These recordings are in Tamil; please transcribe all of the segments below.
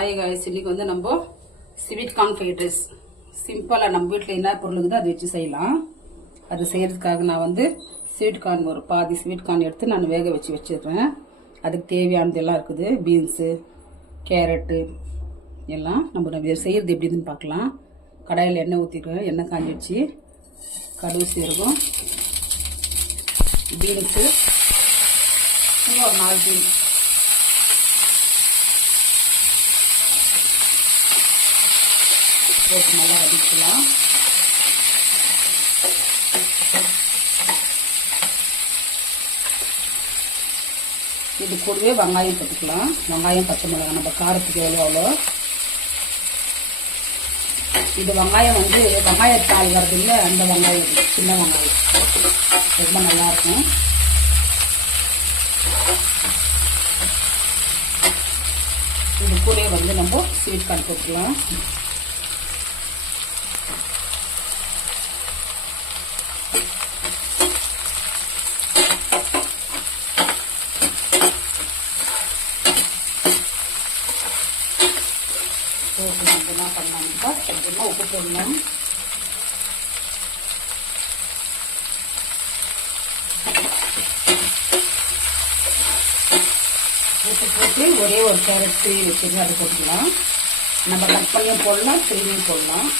ஹாய் காய்ஸ், இன்னைக்கு வந்து நம்ம ஸ்வீட் கார்ன் ஃப்ரைட் ரைஸ் சிம்பிளாக நம்ம வீட்டில் என்ன பொருள் இருக்குதோ அதை வச்சு செய்யலாம். அது செய்யறதுக்காக நான் வந்து ஸ்வீட் கார்ன் ஒரு பாதி ஸ்வீட் கார்ன் எடுத்து நான் வேக வச்சு வச்சிடுறேன். அதுக்கு தேவையானது எல்லாம் இருக்குது. பீன்ஸு, கேரட்டு எல்லாம் நம்ம செய்யறது எப்படின்னு பார்க்கலாம். கடாயில் எண்ணெய் ஊற்றிக்கிறேன். எண்ணெய் காஞ்சிடுச்சு. கடுகு, சீரகம், பீன்ஸு, இன்னும் ஒரு 4 பீன்ஸ் போட்டு நல்லா வதக்கலாம். இது கூடவே வெங்காயம் போட்டுக்கலாம். வெங்காயம், பச்சை மிளகாய் நம்ம காரத்துக்கு எவ்வளோ அவ்வளோ. இது வெங்காயம் வந்து வெங்காயத்தாள் வருது இல்லை, அந்த வெங்காயம், சின்ன வெங்காயம் ரொம்ப நல்லா இருக்கும். இது கூடவே வந்து நம்ம ஸ்வீட் கார்ன் போட்டுக்கலாம். என்ன பண்ணலாம்னா கொஞ்சமாக உப்பு போடணும். உப்பு போட்டு ஒரே ஒரு கேரட் திருவி வச்சுருந்து அதை போட்டுக்கலாம். நம்ம கட் பண்ணியும் போடலாம், திருவியும் போடலாம்.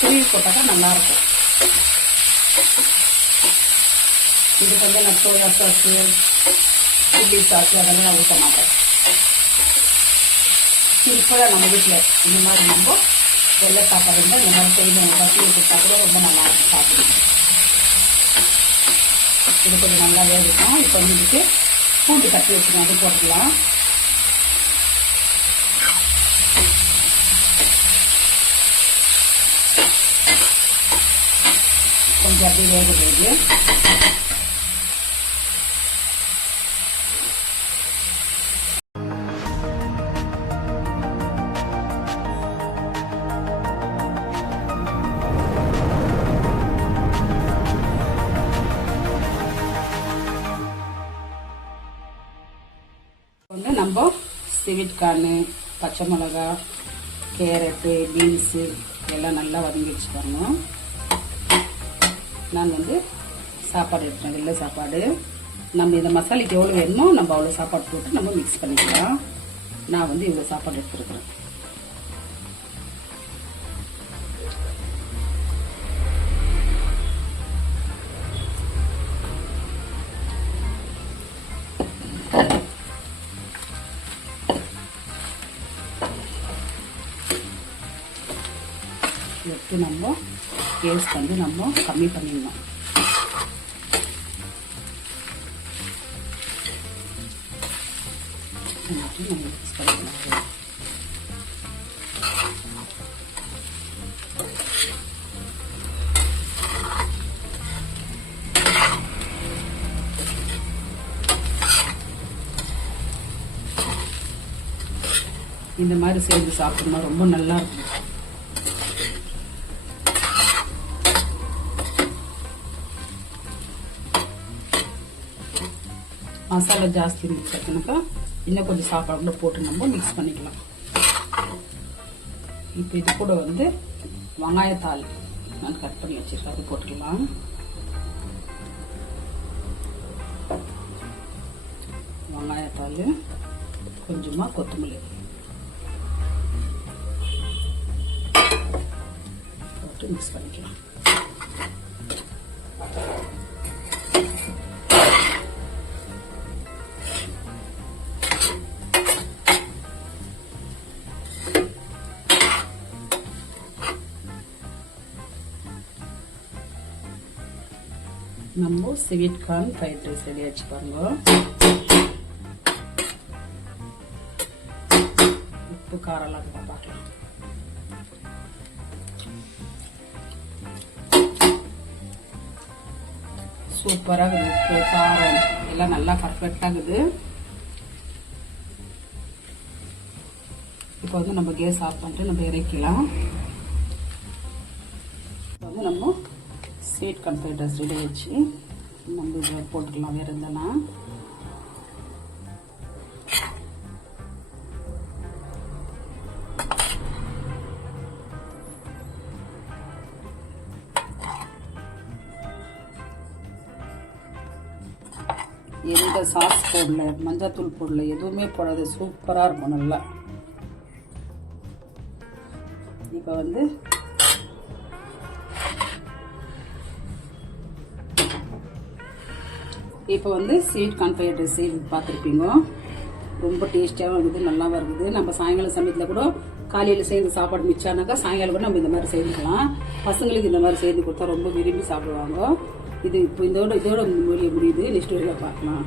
திருவி போட்டாக்கா நல்லாயிருக்கும். இது கொஞ்சம் நான் சோயா சாஸு, சில்லி சாஸு அதெல்லாம் நான் ஊற்ற மாட்டேன். சிம்பிளாக நம்ம வீட்டில் இந்த மாதிரி நம்ம வெள்ளை சாப்பாடு இருந்தால் இந்த மாதிரி செய்யணும். பசி கொடுத்தா கூட ரொம்ப நல்லா இருக்கும் சாப்பிடுங்க. இது கொஞ்சம் நல்லா வேகட்டும். இப்போ வந்துட்டு பூண்டு கட்டி வச்சுக்கணும், அது போட்டுக்கலாம். கொஞ்சம் அப்படியே வேக போகுது. வந்து நம்ம ஸ்வீட் கார்னு, பச்சை மிளகா, கேரட்டு, பீன்ஸு எல்லாம் நல்லா வதங்கி வச்சுக்கோங்க. நான் வந்து சாப்பாடு எடுத்துட்டேன், வெள்ளை சாப்பாடு. நம்ம இந்த மசாலைக்கு எவ்வளோ வேணுமோ நம்ம அவ்வளோ சாப்பாடு போட்டு நம்ம மிக்ஸ் பண்ணிக்கலாம். நான் வந்து இவ்வளோ சாப்பாடு எடுத்துருக்குறேன். எடுத்து நம்ம கேஸ் வந்து நம்ம கம்மி பண்ணிடணும். நம்ம மிக்ஸ் பண்ணிக்கலாம். இந்த மாதிரி சேர்ந்து சாப்பிடணும், ரொம்ப நல்லா இருக்கும். மசாலா ஜாஸ்தி இருந்துச்சுனாக்கா இன்னும் கொஞ்சம் சாப்பாடு கூட போட்டு நம்ம மிக்ஸ் பண்ணிக்கலாம். இப்போ இது கூட வந்து வெங்காயத்தாள் நான் கட் பண்ணி வச்சிருக்கேன், அது போட்டுக்கலாம். வெங்காயத்தாள், கொஞ்சமா கொத்தமல்லி போட்டு மிக்ஸ் பண்ணிக்கலாம். நம்ம sweet corn fried rice ready ஆச்சு பாருங்க. உப்பு காரெல்லாம் பார்க்கலாம். சூப்பராக உப்பு காரம் எல்லாம் நல்லா பர்ஃபெக்டாக இருக்குது. இப்போ வந்து நம்ம கேஸ் ஆஃப் பண்ணிட்டு நம்ம இறக்கலாம். இப்போ வந்து நம்ம sweet corn fried rice ready ஆச்சு. நம்ம இதில் போட்டுக்கலாம். வேறு எந்தனா எந்த சாஸ் போடல, மஞ்சத்தூள் போடல, எதுவுமே போடாது. சூப்பராக இருக்கும் நல்லா. இப்போ வந்து ஸ்வீட் கார்ன் ஃப்ரைட் ரைஸ் செய்து பார்த்துருப்பீங்க. ரொம்ப டேஸ்டியாகவும் இருக்குது, நல்லாவும் இருக்குது. நம்ம சாயங்காலம் சமயத்தில் கூட காலையில் செய்து சாப்பாடு மிச்சானாக்கா சாயங்காலம் கூட நம்ம இந்த மாதிரி செய்துக்கலாம். பசங்களுக்கு இந்த மாதிரி செய்து கொடுத்தா ரொம்ப விரும்பி சாப்பிடுவாங்க. இது இப்போ இதோட முடியுது. நெக்ஸ்ட் வீடியோவில் பார்க்கலாம்.